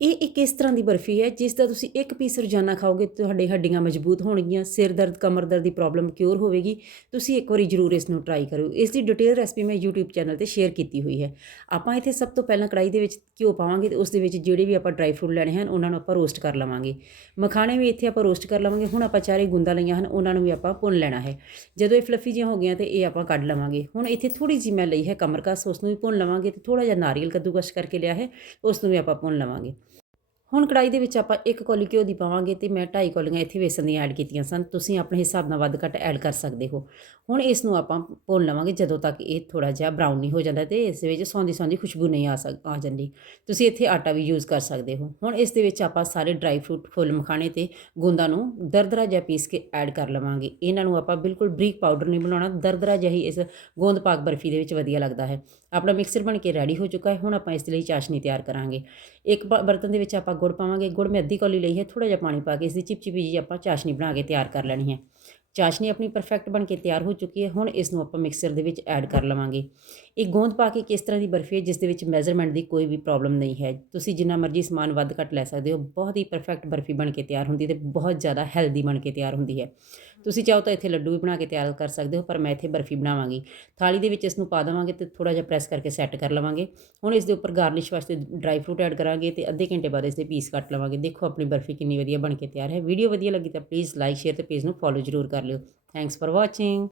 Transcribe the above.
ਇਹ ਇੱਕ ਇਸ ਤਰ੍ਹਾਂ ਦੀ ਬਰਫੀ ਹੈ, ਜਿਸ ਦਾ ਤੁਸੀਂ ਇੱਕ ਪੀਸ ਰੋਜ਼ਾਨਾ ਖਾਓਗੇ, ਤੁਹਾਡੇ ਹੱਡੀਆਂ ਮਜ਼ਬੂਤ ਹੋਣਗੀਆਂ, ਸਿਰ ਦਰਦ, ਕਮਰ ਦਰਦ ਦੀ ਪ੍ਰੋਬਲਮ ਕਿਉਰ ਹੋਵੇਗੀ, ਤੁਸੀਂ ਇੱਕ ਵਾਰੀ ਜ਼ਰੂਰ ਇਸ ਨੂੰ ਟਰਾਈ ਕਰੋ ਇਸ ਦੀ ਡਿਟੇਲ ਰੈਸਪੀ ਮੈਂ YouTube ਚੈਨਲ ਤੇ ਸ਼ੇਅਰ ਕੀਤੀ ਹੋਈ ਹੈ। ਆਪਾਂ ਇੱਥੇ ਸਭ ਤੋਂ ਪਹਿਲਾਂ ਕੜਾਈ ਦੇ ਵਿੱਚ ਘਿਓ ਪਾਵਾਂਗੇ ਤੇ ਉਸ ਦੇ ਵਿੱਚ ਜਿਹੜੇ ਵੀ ਆਪਾਂ ਡਰਾਈ ਫਰੂਟ ਲੈਣੇ ਹਨ, ਉਹਨਾਂ ਨੂੰ ਆਪਾਂ ਰੋਸਟ ਕਰ ਲਵਾਂਗੇ। ਮਖਾਣੇ ਵੀ ਇੱਥੇ ਆਪਾਂ ਰੋਸਟ ਕਰ ਲਵਾਂਗੇ, ਹੁਣ ਆਪਾਂ ਚਾਰੇ ਗੁੰਦਾ ਲਈਆਂ ਹਨ, ਉਹਨਾਂ ਨੂੰ ਵੀ ਆਪਾਂ ਭੁੰਨ ਲੈਣਾ ਹੈ। ਜਦੋਂ ਇਹ ਫਲਫੀ ਜਿਹੀਆਂ ਹੋ ਗਈਆਂ ਤੇ ਇਹ ਆਪਾਂ ਕੱਢ ਲਵਾਂਗੇ। ਹੁਣ ਇੱਥੇ ਥੋੜੀ ਜਿਹੀ ਮੈਂ ਲਈ ਹੈ ਕਮਰਕਸ ਉਸ ਨੂੰ ਵੀ ਭੁੰਨ ਲਵਾਂਗੇ ਤੇ ਥੋੜਾ ਜਿਹਾ ਨਾਰੀਅਲ ਕੱਦੂਕਸ਼ ਕਰਕੇ ਲਿਆ ਹੈ, ਉਸ ਨੂੰ ਵੀ ਆਪਾਂ ਭੁੰਨ ਲਵਾਂਗੇ। ਹੁਣ ਕੜਾਈ ਦੇ ਵਿੱਚ ਆਪਾਂ ਇੱਕ ਕੌਲੀ ਘਿਓ ਦੀ ਪਾਵਾਂਗੇ ਤੇ ਮੈਂ ਢਾਈ ਕੌਲੀਆਂ ਇੱਥੇ ਵੇਸਣ ਦੀਆਂ ਐਡ ਕੀਤੀਆਂ ਸਨ। ਤੁਸੀਂ ਆਪਣੇ ਹਿਸਾਬ ਨਾਲ ਵੱਧ ਘੱਟ ਐਡ ਕਰ ਸਕਦੇ ਹੋ। ਹੁਣ ਇਸ ਨੂੰ ਆਪਾਂ ਭੁੰਨ ਲਵਾਂਗੇ ਜਦੋਂ ਤੱਕ ਇਹ ਥੋੜਾ ਜਿਹਾ ਬਰਾਊਨ ਨਹੀਂ ਹੋ ਜਾਂਦਾ ਤੇ ਇਸ ਵਿੱਚ ਸੌਂਦੀ ਸੌਂਦੀ ਖੁਸ਼ਬੂ ਨਹੀਂ ਆ ਸਕ ਆ ਜਾਂਦੀ। ਤੁਸੀਂ ਇੱਥੇ ਆਟਾ ਵੀ ਯੂਜ਼ ਕਰ ਸਕਦੇ ਹੋ। ਹੁਣ ਇਸ ਦੇ ਵਿੱਚ ਆਪਾਂ ਸਾਰੇ ਡਰਾਈ ਫਰੂਟ ਫੁੱਲ ਮਖਾਣੇ ਤੇ ਗੁੰਦਾ ਨੂੰ ਦਰਦਰਾ ਜਿਹਾ ਪੀਸ ਕੇ ਐਡ ਕਰ ਲਵਾਂਗੇ। ਇਹਨਾਂ ਨੂੰ ਆਪਾਂ ਬਿਲਕੁਲ ਬਰੀਕ ਪਾਊਡਰ ਨਹੀਂ ਬਣਾਉਣਾ, ਦਰਦਰਾ ਜਿਹਾ ਹੀ ਇਸ ਗੋਂਦ ਪਾਕ ਬਰਫੀ ਦੇ ਵਿੱਚ ਵਧੀਆ ਲੱਗਦਾ ਹੈ। ਆਪਣਾ ਮਿਕਸਰ ਬਣ ਕੇ ਰੈਡੀ ਹੋ ਚੁੱਕਾ ਹੈ। ਹੁਣ ਆਪਾਂ ਇਸ ਦੇ ਲਈ ਚਾਸ਼ਨੀ ਤਿਆਰ ਕਰਾਂਗੇ। ਇੱਕ ਬ- ਬਰਤਨ ਦੇ ਵਿੱਚ ਆਪਾਂ ਗੁੜ ਪਾਵਾਂਗੇ। ਗੁੜ ਮੈਂ ਅੱਧੀ ਕੌਲੀ ਲਈ ਹੈ ਥੋੜਾ ਜਿਹਾ ਪਾਣੀ ਪਾ ਕੇ ਇਸ ਦੀ ਚਿਪਚਿਪੀ ਜੀ ਆਪਾਂ ਚਾਸ਼ਨੀ ਬਣਾ ਕੇ ਤਿਆਰ ਕਰ ਲੈਣੀ ਹੈ। ਚਾਸ਼ਨੀ ਆਪਣੀ ਪਰਫੈਕਟ ਬਣ ਕੇ ਤਿਆਰ ਹੋ ਚੁੱਕੀ ਹੈ। ਹੁਣ ਇਸ ਨੂੰ ਆਪਾਂ ਮਿਕਸਰ ਦੇ ਵਿੱਚ ਐਡ ਕਰ ਲਵਾਂਗੇ। ਇਹ ਗੋਂਦ ਪਾ ਕੇ ਕਿਸ ਤਰ੍ਹਾਂ ਦੀ ਬਰਫੀ ਹੈ, ਜਿਸ ਦੇ ਵਿੱਚ ਮੈਜ਼ਰਮੈਂਟ ਦੀ ਕੋਈ ਵੀ ਪ੍ਰੋਬਲਮ ਨਹੀਂ ਹੈ। ਤੁਸੀਂ ਜਿੰਨਾ ਮਰਜ਼ੀ ਸਮਾਨ ਵੱਧ ਘੱਟ ਲੈ ਸਕਦੇ ਹੋ। ਬਹੁਤ ਹੀ ਪਰਫੈਕਟ ਬਰਫੀ ਬਣ ਕੇ ਤਿਆਰ ਹੁੰਦੀ ਹੈ ਤੇ ਬਹੁਤ ਜ਼ਿਆਦਾ ਹੈਲਦੀ ਬਣ ਕੇ ਤਿਆਰ ਹੁੰਦੀ ਹੈ। ਤੁਸੀਂ ਚਾਹੋ ਤਾਂ ਇੱਥੇ ਲੱਡੂ ਵੀ ਬਣਾ ਕੇ ਤਿਆਰ ਕਰ ਸਕਦੇ ਹੋ, ਪਰ ਮੈਂ ਇੱਥੇ ਬਰਫੀ ਬਣਾਵਾਂਗੀ। ਥਾਲੀ ਦੇ ਵਿੱਚ ਇਸ ਨੂੰ ਪਾ ਦੇਵਾਂਗੇ ਤੇ ਥੋੜਾ ਜਿਹਾ ਪ੍ਰੈਸ ਕਰਕੇ ਸੈੱਟ ਕਰ ਲਵਾਂਗੇ। ਹੁਣ ਇਸ ਦੇ ਉੱਪਰ ਗਾਰਨਿਸ਼ ਵਾਸਤੇ ਡਰਾਈ ਫਰੂਟ ਐਡ ਕਰਾਂਗੇ ਤੇ ਅੱਧੇ ਘੰਟੇ ਬਾਅਦ ਇਸ ਦੇ ਪੀਸ ਕੱਟ ਲਵਾਂਗੇ। ਦੇਖੋ ਆਪਣੀ ਬਰਫੀ ਕਿੰਨੀ ਵਧੀਆ ਬਣ ਕੇ ਤਿਆਰ ਹੈ। ਵੀਡੀਓ ਵਧੀਆ ਲੱਗੀ ਤਾਂ ਪਲੀਜ਼ ਲਾਈਕ, ਸ਼ੇਅਰ ਤੇ ਪੇਜ ਨੂੰ ਫੋਲੋ ਜ਼ਰੂਰ ਕਰ ਲਿਓ। Thanks for watching.